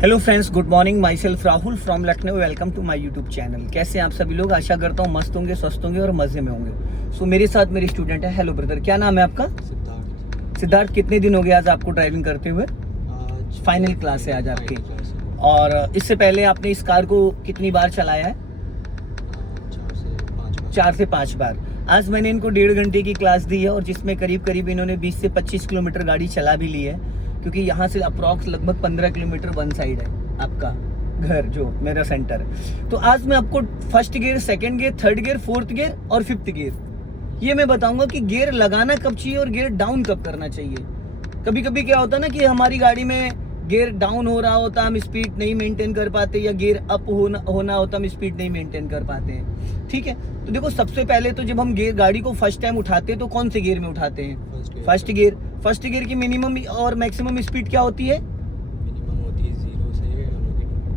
Hello friends, good morning. Myself Rahul from Lucknow. Welcome to my YouTube channel. कैसे हैं आप सभी लोग? आशा करता हूँ मस्त होंगे, स्वस्थ होंगे और मज़े में होंगे। सो मेरे साथ मेरे स्टूडेंट है। हेलो ब्रदर, क्या नाम है आपका? सिद्धार्थ, कितने दिन हो गए आज आपको ड्राइविंग करते हुए? फाइनल क्लास है आज आपकी। और इससे पहले आपने इस कार को कितनी बार चलाया है? 4 से 5 बार। आज मैंने इनको 1.5 घंटे की क्लास दी है और जिसमें करीब करीब इन्होंने 20 से 25 किलोमीटर गाड़ी चला भी ली है, क्योंकि यहाँ से अप्रॉक्स लगभग 15 किलोमीटर वन साइड है आपका घर, जो मेरा सेंटर है। तो आज मैं आपको first gear, second gear, third gear, fourth gear और फिफ्थ गियर, ये मैं बताऊंगा कि गियर लगाना कब चाहिए और गियर डाउन कब करना चाहिए। कभी कभी क्या होता है ना कि हमारी गाड़ी में गियर डाउन हो रहा होता, हम स्पीड नहीं मेंटेन कर पाते, या गियर अप होना होता, हम स्पीड नहीं मेंटेन कर पाते हैं। ठीक है, तो देखो सबसे पहले तो जब हम गियर गाड़ी को फर्स्ट टाइम उठाते हैं तो कौन से गियर में उठाते हैं? First gear. फर्स्ट गियर की मिनिमम और मैक्सिमम स्पीड क्या होती है? मिनिमम होती है 0 से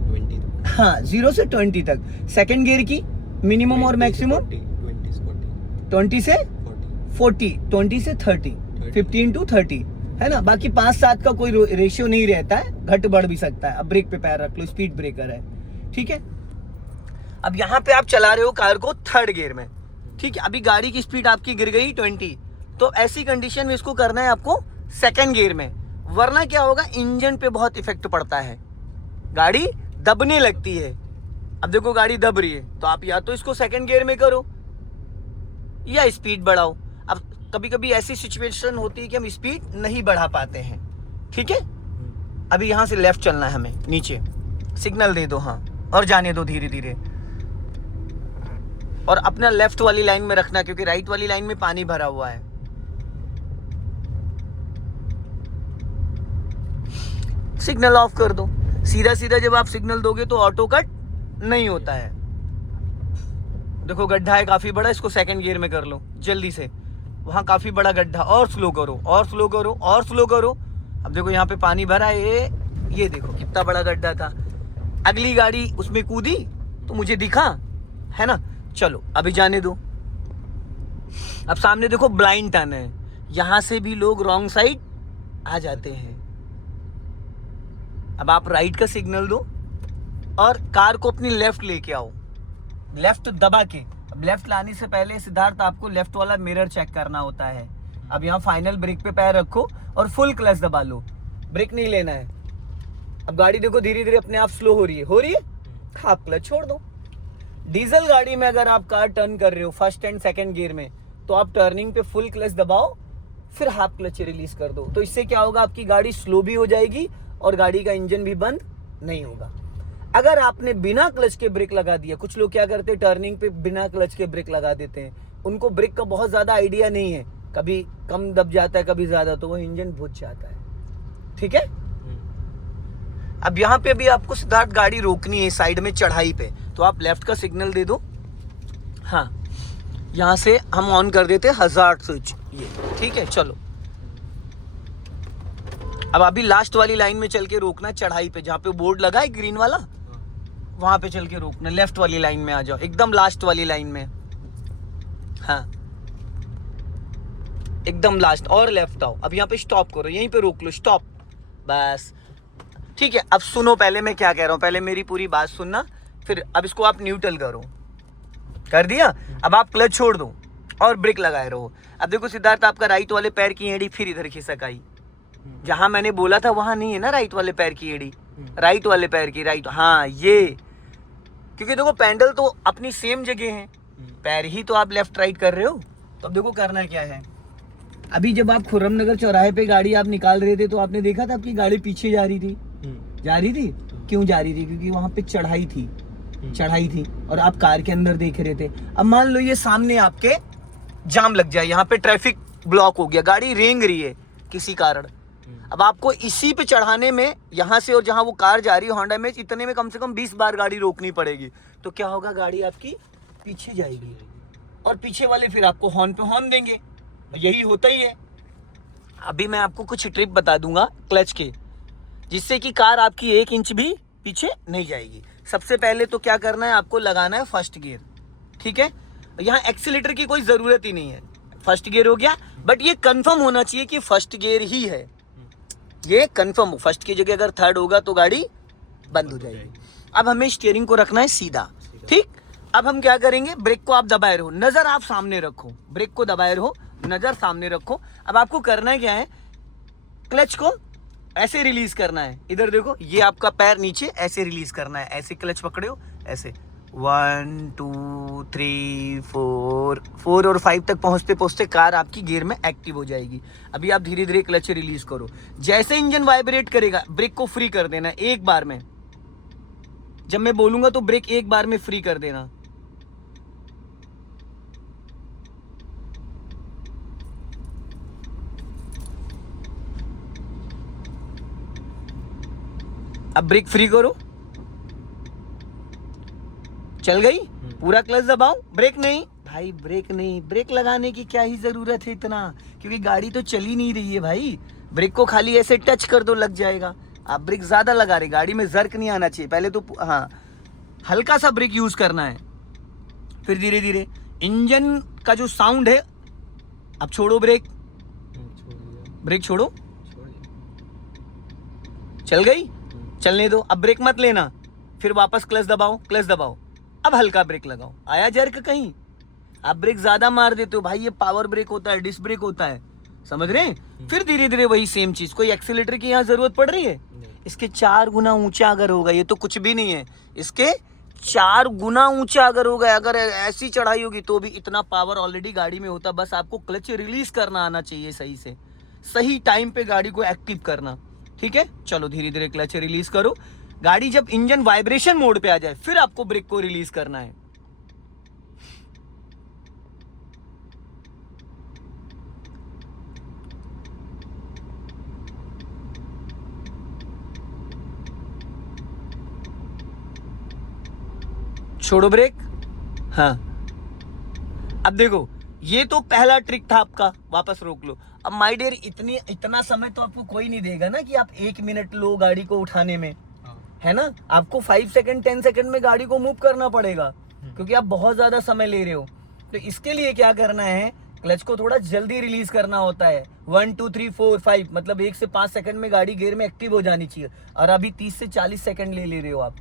20 तक। हाँ, 0 से 20 तक। सेकंड गियर की मिनिमम और मैक्सिमम 20 से 40, 20 से 30, 15 to 30, है ना। बाकी 5-7 का कोई रेशियो नहीं रहता है, घट बढ़ भी सकता है। अब ब्रेक पे पैर रख लो, स्पीड ब्रेकर है। ठीक है, अब यहाँ पे आप चला रहे हो कार को थर्ड गियर में। ठीक है, अभी गाड़ी की स्पीड आपकी गिर गई 20, तो ऐसी कंडीशन में इसको करना है आपको सेकंड गियर में, वरना क्या होगा, इंजन पे बहुत इफेक्ट पड़ता है, गाड़ी दबने लगती है। अब देखो गाड़ी दब रही है, तो आप या तो इसको सेकंड गियर में करो या स्पीड बढ़ाओ। अब कभी कभी ऐसी सिचुएशन होती है कि हम स्पीड नहीं बढ़ा पाते हैं। ठीक है, अभी यहाँ से लेफ्ट चलना है हमें, नीचे सिग्नल दे दो, हाँ, और जाने दो धीरे धीरे, और अपना लेफ्ट वाली लाइन में रखना, क्योंकि राइट वाली लाइन में पानी भरा हुआ है। सिग्नल ऑफ कर दो। सीधा सीधा जब आप सिग्नल दोगे तो ऑटो कट नहीं होता है। देखो गड्ढा है काफी बड़ा, इसको सेकंड गियर में कर लो जल्दी से। वहां काफी बड़ा गड्ढा, और स्लो करो, और स्लो करो, और स्लो करो। अब देखो यहाँ पे पानी भरा है, ये देखो कितना बड़ा गड्ढा था। अगली गाड़ी उसमें कूदी तो मुझे दिखा, है ना। चलो अभी जाने दो। अब सामने देखो ब्लाइंड टर्न है, यहां से भी लोग रॉन्ग साइड आ जाते हैं। अब आप राइट का सिग्नल दो और कार को अपनी लेफ्ट लेके आओ, लेफ्ट दबा के। अब लेफ्ट लाने से पहले सिद्धार्थ आपको लेफ्ट वाला मिरर चेक करना होता है। अब यहाँ फाइनल ब्रेक पे पैर रखो और फुल क्लच दबा लो, ब्रेक नहीं लेना है। अब गाड़ी देखो धीरे धीरे अपने आप स्लो हो रही है, आप क्लच छोड़ दो। डीजल गाड़ी में अगर आप कार टर्न कर रहे हो फर्स्ट एंड सेकंड गियर में, तो आप टर्निंग पे फुल क्लच दबाओ, फिर हाफ क्लच रिलीज कर दो। तो इससे क्या होगा, आपकी गाड़ी स्लो भी हो जाएगी और गाड़ी का इंजन भी बंद नहीं होगा। अगर आपने बिना क्लच के ब्रेक लगा दिया, कुछ लोग क्या करते हैं टर्निंग पे बिना क्लच के ब्रेक लगा देते हैं, उनको ब्रेक का बहुत ज्यादा आइडिया नहीं है, कभी कम दब जाता है कभी ज्यादा, तो वो इंजन बुझ जाता है। ठीक है, अब यहाँ पे भी आपको सिद्धार्थ गाड़ी रोकनी है साइड में चढ़ाई पे, तो आप लेफ्ट का सिग्नल दे दो। हाँ, यहाँ से हम ऑन कर देते हैं हजार्ड स्विच, ये ठीक है। चलो अब अभी लास्ट वाली लाइन में चल के रोकना, चढ़ाई पे जहाँ पे बोर्ड लगा है ग्रीन वाला, वहां पे चल के रोकना। लेफ्ट वाली लाइन में आ जाओ, एकदम लास्ट वाली लाइन में, हाँ एकदम लास्ट, और लेफ्ट आओ। अब यहाँ पे स्टॉप करो, यहीं पे रोक लो, स्टॉप, बस। ठीक है, अब सुनो पहले मैं क्या कह रहा हूँ, पहले मेरी पूरी बात सुनना, फिर अब इसको आप न्यूट्रल करो। कर दिया? अब आप क्लच छोड़ दो और ब्रेक लगाए रहो। अब देखो सिद्धार्थ, आपका राइट वाले पैर की एड़ी फिर इधर खिसक आई, जहां मैंने बोला था वहां नहीं है ना राइट वाले पैर की एड़ी, राइट वाले पैर की, राइट, हाँ ये, क्योंकि देखो पैडल तो अपनी सेम जगह है, पैर ही तो आप लेफ्ट राइट कर रहे हो। तो अब देखो करना क्या है, अभी जब आप खुर्रम नगर चौराहे पे गाड़ी आप निकाल रहे थे तो आपने देखा था आपकी गाड़ी पीछे जा रही थी, क्यों जा रही थी? क्योंकि वहां पे चढ़ाई थी और आप कार के अंदर देख रहे थे। अब मान लो ये सामने आपके जाम लग जाए, यहाँ पे ट्रैफिक ब्लॉक हो गया, गाड़ी रेंग रही है किसी कारण। अब आपको इसी पे चढ़ाने में, यहाँ से और जहाँ वो कार जा रही है होंडा में, इतने में कम से कम 20 बार गाड़ी रोकनी पड़ेगी। तो क्या होगा, गाड़ी आपकी पीछे जाएगी और पीछे वाले फिर आपको हॉर्न पे हॉर्न देंगे, यही होता ही है। अभी मैं आपको कुछ ट्रिक बता दूंगा क्लच के, जिससे कि कार आपकी 1 इंच भी पीछे नहीं जाएगी। सबसे पहले तो क्या करना है, आपको लगाना है फर्स्ट गियर। ठीक है, यहाँ एक्सीलेटर की कोई जरूरत ही नहीं है, फर्स्ट गियर हो गया। बट ये कंफर्म होना चाहिए कि फर्स्ट गियर ही है, ये कंफर्म हो। फर्स्ट की जगह अगर थर्ड होगा तो गाड़ी बंद हो जाएगी। अब हमें स्टीयरिंग को रखना है सीधा, ठीक। अब हम क्या करेंगे, ब्रेक को आप दबाए रहो, नजर आप सामने रखो, ब्रेक को दबाए रहो, नजर सामने रखो। अब आपको करना क्या है, क्लच को ऐसे रिलीज करना है, इधर देखो, ये आपका पैर नीचे ऐसे रिलीज करना है, ऐसे क्लच पकड़े हो ऐसे, 1 2 3 4 और 5 तक पहुंचते पहुंचते कार आपकी गियर में एक्टिव हो जाएगी। अभी आप धीरे धीरे क्लच रिलीज करो, जैसे इंजन वाइब्रेट करेगा ब्रेक को फ्री कर देना एक बार में। जब मैं बोलूंगा तो ब्रेक एक बार में फ्री कर देना। अब ब्रेक फ्री करो, चल गई, पूरा क्लच दबाओ, ब्रेक नहीं भाई, ब्रेक नहीं, ब्रेक लगाने की क्या ही जरूरत है इतना, क्योंकि गाड़ी तो चल ही नहीं रही है भाई। ब्रेक को खाली ऐसे टच कर दो, लग जाएगा। आप ब्रेक ज्यादा लगा रहे, गाड़ी में जर्क नहीं आना चाहिए, पहले तो हाँ हल्का सा ब्रेक यूज करना है, फिर धीरे धीरे इंजन का जो साउंड है। अब छोड़ो ब्रेक, ब्रेक छोड़ो, चल गई, चलने दो, अब ब्रेक मत लेना, फिर वापस क्लच दबाओ, क्लच दबाओ, अब हल्का ब्रेक लगाओ। आया जर्क कहीं, आप ब्रेक ज्यादा मार देते हो भाई, ये पावर ब्रेक होता है, डिस्क ब्रेक होता है, समझ रहे हैं। फिर धीरे धीरे वही सेम चीज, कोई एक्सीलेटर की यहाँ जरूरत पड़ रही है, इसके 4 गुना ऊंचा अगर होगा, ये तो कुछ भी नहीं है, इसके 4 गुना ऊंचा अगर होगा, अगर ऐसी चढ़ाई होगी तो भी इतना पावर ऑलरेडी गाड़ी में होता। बस आपको क्लच रिलीज करना आना चाहिए सही से, सही टाइम पे गाड़ी को एक्टिव करना, ठीक है। चलो धीरे धीरे क्लच रिलीज करो, गाड़ी जब इंजन वाइब्रेशन मोड पे आ जाए फिर आपको ब्रेक को रिलीज करना है। छोड़ो ब्रेक, हाँ। अब देखो, ये तो पहला ट्रिक था आपका, वापस रोक लो। अब माय डियर, इतना समय तो आपको कोई नहीं देगा ना कि आप 1 मिनट लो गाड़ी को उठाने में, है ना। आपको 5 सेकंड 10 सेकंड में गाड़ी को मूव करना पड़ेगा, क्योंकि आप बहुत ज्यादा समय ले रहे हो। तो इसके लिए क्या करना है, क्लच को थोड़ा जल्दी रिलीज करना होता है। 1 2 3 4 5 मतलब 1 से 5 सेकंड में गाड़ी गियर में एक्टिव हो जानी चाहिए, और अभी 30 से 40 सेकंड ले रहे हो आप।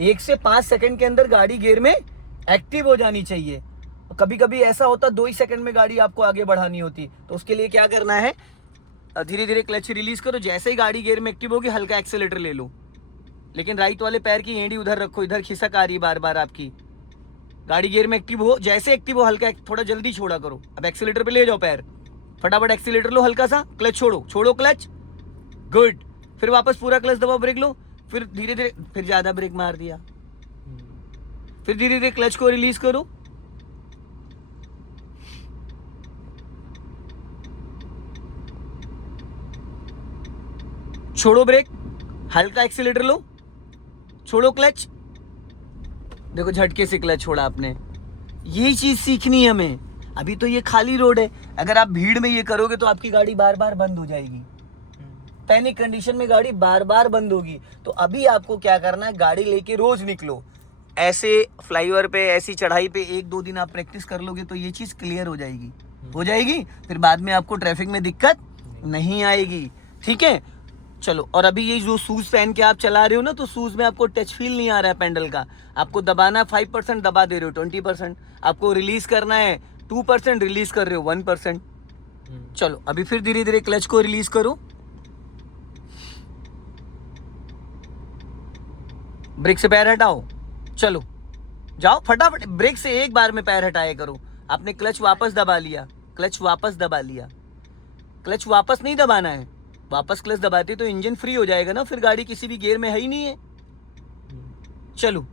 1 से 5 सेकंड के अंदर गाड़ी गियर में एक्टिव हो जानी चाहिए। कभी कभी ऐसा होता 2 ही सेकंड में गाड़ी आपको आगे बढ़ानी होती, तो उसके लिए क्या करना है, धीरे धीरे क्लच रिलीज करो, जैसे ही गाड़ी गियर में एक्टिव होगी हल्का एक्सीलेटर ले लो, लेकिन राइट वाले पैर की एड़ी उधर रखो, इधर खिसक आ रही बार बार आपकी। गाड़ी गियर में एक्टिव हो, जैसे एक्टिव हो हल्का थोड़ा जल्दी छोड़ा करो। अब एक्सीलेटर पे ले जाओ पैर, फटाफट एक्सीलेटर लो हल्का सा, क्लच छोड़ो, छोड़ो क्लच, गुड। फिर वापस पूरा क्लच दबाओ, ब्रेक लो, फिर धीरे धीरे, फिर ज्यादा ब्रेक मार दिया, फिर धीरे धीरे क्लच को रिलीज करो, छोड़ो ब्रेक, हल्का एक्सीलेटर लो, छोड़ो क्लच। देखो झटके से क्लच छोड़ा आपने, यही चीज सीखनी है हमें। अभी तो ये खाली रोड है, अगर आप भीड़ में ये करोगे तो आपकी गाड़ी बार बार बंद हो जाएगी, पैनिक कंडीशन में गाड़ी बार बार बंद होगी। तो अभी आपको क्या करना है, गाड़ी लेके रोज निकलो, ऐसे फ्लाईओवर पे, ऐसी चढ़ाई पे 1-2 दिन आप प्रैक्टिस कर लोगे तो ये चीज क्लियर हो जाएगी, फिर बाद में आपको ट्रैफिक में दिक्कत नहीं आएगी, ठीक है। चलो, और अभी ये जो शूज पहन के आप चला रहे हो ना, तो शूज में आपको टच फील नहीं आ रहा है पेंडल का, आपको दबाना 5% दबा दे रहे हो, 20%, आपको रिलीज करना है 2%, रिलीज कर रहे हो 1%। चलो अभी फिर धीरे धीरे क्लच को रिलीज करो, ब्रेक से पैर हटाओ, चलो जाओ फटाफट, ब्रेक से एक बार में पैर हटाया करो। आपने क्लच वापस दबा लिया, क्लच वापस दबा लिया, क्लच वापस नहीं दबाना है, वापस क्लच दबाते तो इंजन फ्री हो जाएगा ना, फिर गाड़ी किसी भी गियर में है ही नहीं है। चलो,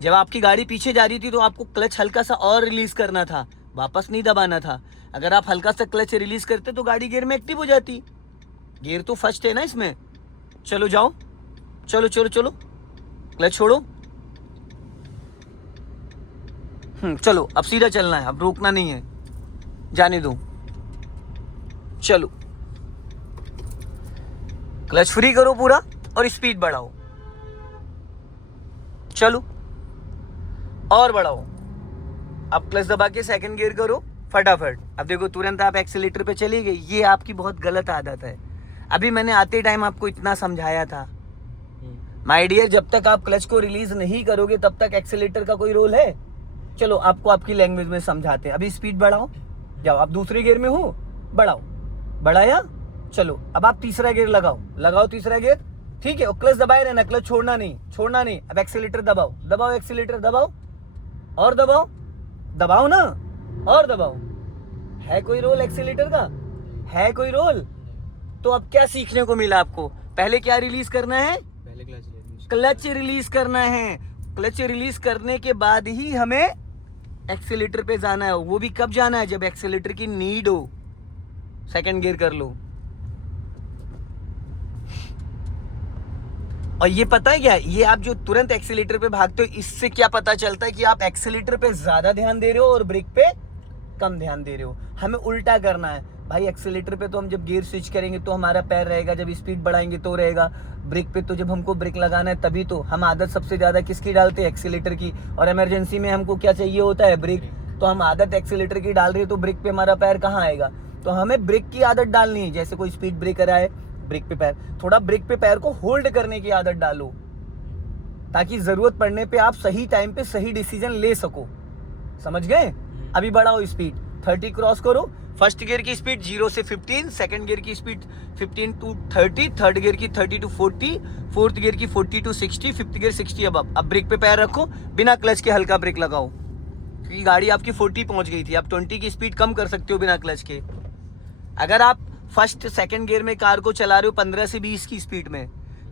जब आपकी गाड़ी पीछे जा रही थी तो आपको क्लच हल्का सा और रिलीज करना था, वापस नहीं दबाना था। अगर आप हल्का सा क्लच रिलीज करते तो गाड़ी गियर में एक्टिव हो जाती, गियर तो फर्स्ट है ना इसमें। चलो जाओ, चलो चलो चलो, क्लच छोड़ो, चलो अब सीधा चलना है, अब रोकना नहीं है, जाने दो। चलो क्लच फ्री करो पूरा और स्पीड बढ़ाओ, चलो और बढ़ाओ। अब क्लच दबा के सेकंड गियर करो फटाफट। अब देखो तुरंत आप एक्सीलेटर पे चले गए, ये आपकी बहुत गलत आदत है। अभी मैंने आते टाइम आपको इतना समझाया था, माय डियर, जब तक आप क्लच को रिलीज नहीं करोगे तब तक एक्सीलेटर का कोई रोल है? चलो आपको आपकी लैंग्वेज में समझाते हैं। अभी स्पीड बढ़ाओ, जाओ आप दूसरे गियर में हो, बढ़ाओ, बढ़ाया, चलो अब आप तीसरा गियर लगाओ, लगाओ तीसरा गियर, ठीक है, और क्लच दबाए रहना, क्लच छोड़ना नहीं, छोड़ना नहीं। अब एक्सीलेटर दबाओ, दबाओ एक्सीलेटर, दबाओ और दबाओ, दबाओ ना और दबाओ। है कोई रोल एक्सीलेटर का? है कोई रोल? तो अब क्या सीखने को मिला आपको? पहले क्या रिलीज करना है? पहले क्लच रिलीज करना है। क्लच रिलीज करने के बाद ही हमें एक्सीलेटर पे जाना है। वो भी कब जाना है? जब एक्सीलेटर की नीड हो। सेकंड गियर कर लो। और ये पता है क्या, ये आप जो तुरंत एक्सीलेटर पे भागते हो, इससे क्या पता चलता है कि आप एक्सीलेटर पे ज्यादा ध्यान दे रहे हो और ब्रेक पे कम ध्यान दे रहे हो। हमें उल्टा करना है भाई। एक्सीलेटर पे तो हम जब गियर स्विच करेंगे तो हमारा पैर रहेगा, जब स्पीड बढ़ाएंगे तो रहेगा। ब्रेक पे तो जब हमको ब्रेक लगाना है तभी तो। हम आदत सबसे ज्यादा किसकी डालते हैं? एक्सीलेटर की। और इमरजेंसी में हमको क्या चाहिए होता है? ब्रेक। तो हम आदत एक्सीलेटर की डाल रहे हैं तो ब्रेक पे हमारा पैर कहाँ आएगा? तो हमें ब्रेक की आदत डालनी है। जैसे कोई स्पीड ब्रेकर आए, ब्रेक पे पैर, थोड़ा ब्रेक पे पैर को होल्ड करने की आदत डालो, ताकि जरूरत पड़ने पे आप सही टाइम पे सही डिसीजन ले सको। समझ गए? अभी बढ़ाओ स्पीड, 30 क्रॉस करो। फर्स्ट गियर की स्पीड 0 से 15, सेकंड गियर की स्पीड 15 टू 30, थर्ड गियर की 30 टू 40, फोर्थ गियर की 40 टू 60, फिफ्थ गियर 60 अब ब्रेक पे पैर रखो, बिना क्लच के हल्का ब्रेक लगाओ, क्योंकि गाड़ी आपकी 40 पहुंच गई थी। आप 20 की स्पीड कम कर सकते हो बिना क्लच के। अगर आप फर्स्ट सेकंड गियर में कार को चला रहे हो 15 से 20 की स्पीड में,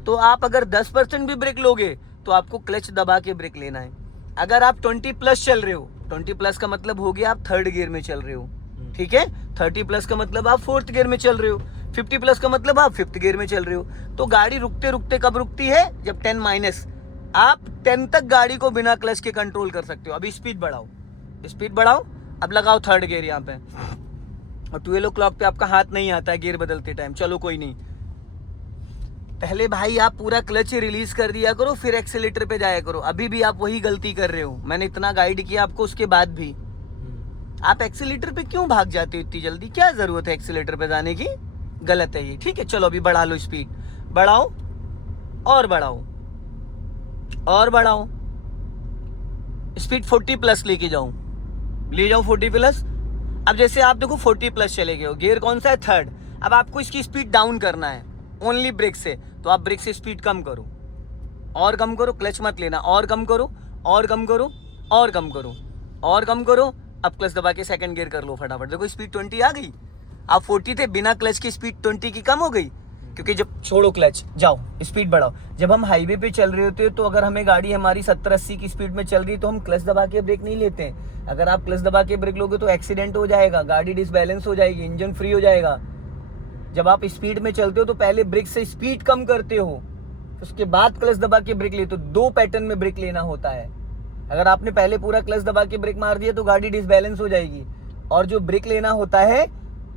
तो आप अगर 10% भी ब्रेक लोगे तो आपको क्लच दबा के ब्रेक लेना है। अगर आप 20 प्लस चल रहे हो, 20 प्लस का मतलब हो गया आप थर्ड गियर में चल रहे हो, ठीक है। 30 प्लस का मतलब आप फोर्थ गियर में चल रहे हो, 50 प्लस का मतलब आप फिफ्थ गियर में चल रहे हो। तो गाड़ी रुकते रुकते कब रुकती है? जब 10 माइनस। आप 10 तक गाड़ी को बिना क्लच के कंट्रोल कर सकते हो। अभी स्पीड बढ़ाओ, स्पीड बढ़ाओ। अब लगाओ थर्ड गियर यहाँ पे, और 12 o'clock पे आपका हाथ नहीं आता है गियर बदलते टाइम। चलो कोई नहीं, पहले भाई आप पूरा क्लच रिलीज कर दिया करो, फिर एक्सीलेटर पे जाया करो। अभी भी आप वही गलती कर रहे हो। मैंने इतना गाइड किया आपको, उसके बाद भी आप एक्सीलेटर पे क्यों भाग जाते हो इतनी जल्दी? क्या जरूरत है एक्सीलेटर पे जाने की? गलत है ये, ठीक है। चलो अभी बढ़ा लो स्पीड, बढ़ाओ और बढ़ाओ और बढ़ाओ। स्पीड 40 प्लस लेके जाओ, ले जाओ 40 प्लस। अब जैसे आप देखो 40 प्लस चले गए हो, गियर कौन सा है? थर्ड। अब आपको इसकी स्पीड डाउन करना है ओनली ब्रेक से, तो आप ब्रेक से स्पीड कम करो और कम करो, क्लच मत लेना, और कम करो और कम करो और कम करो और कम करो। अब क्लच दबा के सेकंड गियर कर लो फटाफट। देखो स्पीड 20 आ गई। आप 40 थे, बिना क्लच की स्पीड 20 की कम हो गई, क्योंकि जब छोड़ो क्लच, जाओ स्पीड बढ़ाओ। जब हम हाईवे पे चल रहे होते हैं, तो अगर हमें गाड़ी हमारी 70-80 की स्पीड में चल रही है तो हम क्लच दबा के ब्रेक नहीं लेते हैं। अगर आप क्लच दबा के ब्रेक लोगे तो एक्सीडेंट हो जाएगा, गाड़ी डिसबैलेंस हो जाएगी, इंजन फ्री हो जाएगा। जब आप स्पीड में चलते हो तो पहले ब्रेक से स्पीड कम करते हो, उसके बाद क्लच दबा के ब्रेक लेते हो। 2 पैटर्न में ब्रेक लेना होता है। अगर आपने पहले पूरा क्लच दबा के ब्रेक मार दिया तो गाड़ी डिसबैलेंस हो जाएगी। और जो ब्रेक लेना होता है,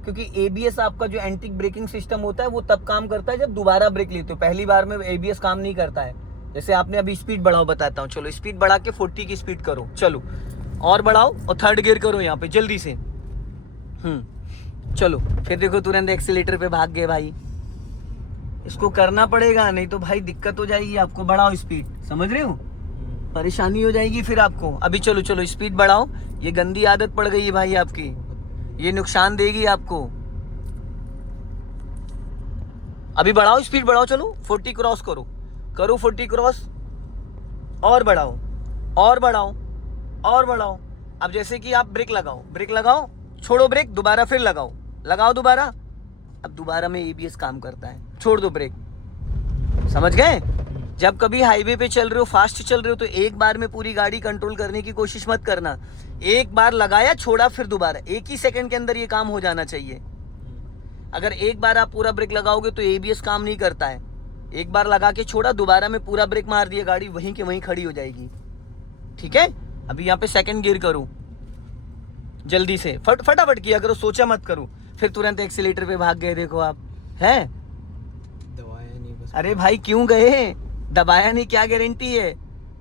क्योंकि एबीएस आपका जो एंटी ब्रेकिंग सिस्टम होता है वो तब काम करता है जब दोबारा ब्रेक लेते हो। पहली बार में एबीएस काम नहीं करता है। जैसे आपने अभी स्पीड बढ़ाओ, बताता हूँ। चलो स्पीड बढ़ा के 40 की स्पीड करो, चलो और बढ़ाओ और थर्ड गियर करो यहाँ पे जल्दी से। चलो फिर देखो तुरंत एक्सीलेटर पे भाग गए भाई। इसको करना पड़ेगा, नहीं तो भाई दिक्कत हो जाएगी आपको। बढ़ाओ स्पीड, समझ रहे हो? परेशानी हो जाएगी फिर आपको। अभी चलो चलो स्पीड बढ़ाओ। ये गंदी आदत पड़ गई है भाई आपकी, ये नुकसान देगी आपको। अभी बढ़ाओ स्पीड, बढ़ाओ। चलो 40 क्रॉस करो, करो 40 क्रॉस और बढ़ाओ और बढ़ाओ और बढ़ाओ। अब जैसे कि आप ब्रेक लगाओ, ब्रेक लगाओ, छोड़ो ब्रेक, दोबारा फिर लगाओ, लगाओ दोबारा। अब दोबारा में एबीएस काम करता है, छोड़ दो ब्रेक। समझ गए? जब कभी हाईवे पे चल रहे हो, फास्ट चल रहे हो, तो एक बार में पूरी गाड़ी कंट्रोल करने की कोशिश मत करना। एक बार लगाया, छोड़ा, फिर दोबारा। एक ही सेकंड के अंदर ये काम हो जाना चाहिए। अगर एक बार आप पूरा ब्रेक लगाओगे तो एबीएस काम नहीं करता है। एक बार लगा के छोड़ा, दोबारा में पूरा ब्रेक मार दिया, गाड़ी वहीं के वहीं खड़ी हो जाएगी। ठीक है? अभी यहाँ पे सेकंड गियर करो जल्दी से, फटाफट किया करो, सोचा मत करो। फिर तुरंत एक्सीलेटर पे भाग गए, देखो आप हैं। दबाया नहीं बस। अरे भाई क्यों गए? दबाया नहीं, क्या गारंटी है?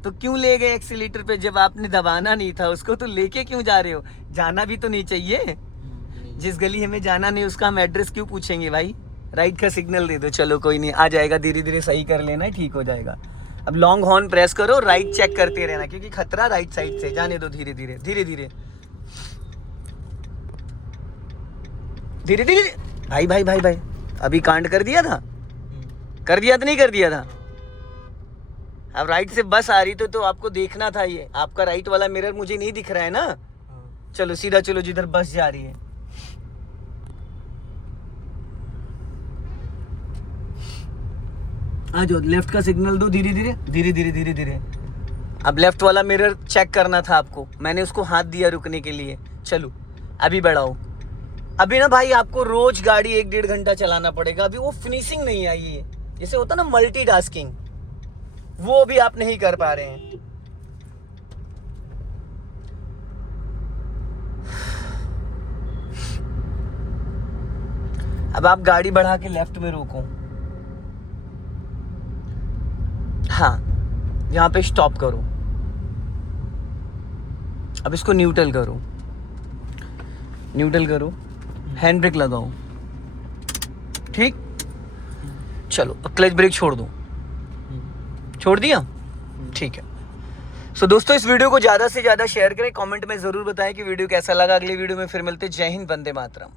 तो क्यों ले गए एक्सीलेटर पे जब आपने दबाना नहीं था उसको? तो लेके क्यों जा रहे हो? जाना भी तो नहीं चाहिए। जिस गली हमें जाना नहीं उसका हम एड्रेस क्यों पूछेंगे भाई? राइट का सिग्नल दे दो, चलो कोई नहीं, आ जाएगा, धीरे धीरे सही कर लेना, ठीक हो जाएगा। अब लॉन्ग हॉर्न प्रेस करो, राइट चेक करते रहना क्योंकि खतरा राइट साइड से। जाने दो धीरे धीरे धीरे धीरे धीरे धीरे। भाई भाई भाई भाई अभी कांड कर दिया था, कर दिया था नहीं कर दिया था। अब राइट से बस आ रही तो आपको देखना था, ये आपका राइट वाला मिरर मुझे नहीं दिख रहा है ना। चलो सीधा चलो जिधर बस जा रही है। आ जाओ, लेफ्ट का सिग्नल दो धीरे धीरे धीरे धीरे धीरे धीरे। अब लेफ्ट वाला मिरर चेक करना था आपको, मैंने उसको हाथ दिया रुकने के लिए। चलो अभी बढ़ाओ। अभी ना भाई आपको रोज गाड़ी 1-1.5 घंटा चलाना पड़ेगा। अभी वो फिनिशिंग नहीं आई है, जैसे होता ना मल्टीटास्किंग, वो भी आप नहीं कर पा रहे हैं। अब आप गाड़ी बढ़ा के लेफ्ट में रोको। हाँ, यहां पे स्टॉप करो। अब इसको न्यूट्रल करो, न्यूट्रल करो, हैंड ब्रेक लगाओ। ठीक, चलो अब क्लच ब्रेक छोड़ दो। छोड़ दिया? ठीक है। सो दोस्तों इस वीडियो को ज़्यादा से ज़्यादा शेयर करें, कमेंट में ज़रूर बताएं कि वीडियो कैसा लगा। अगली वीडियो में फिर मिलते हैं। जय हिंद, वंदे मातरम।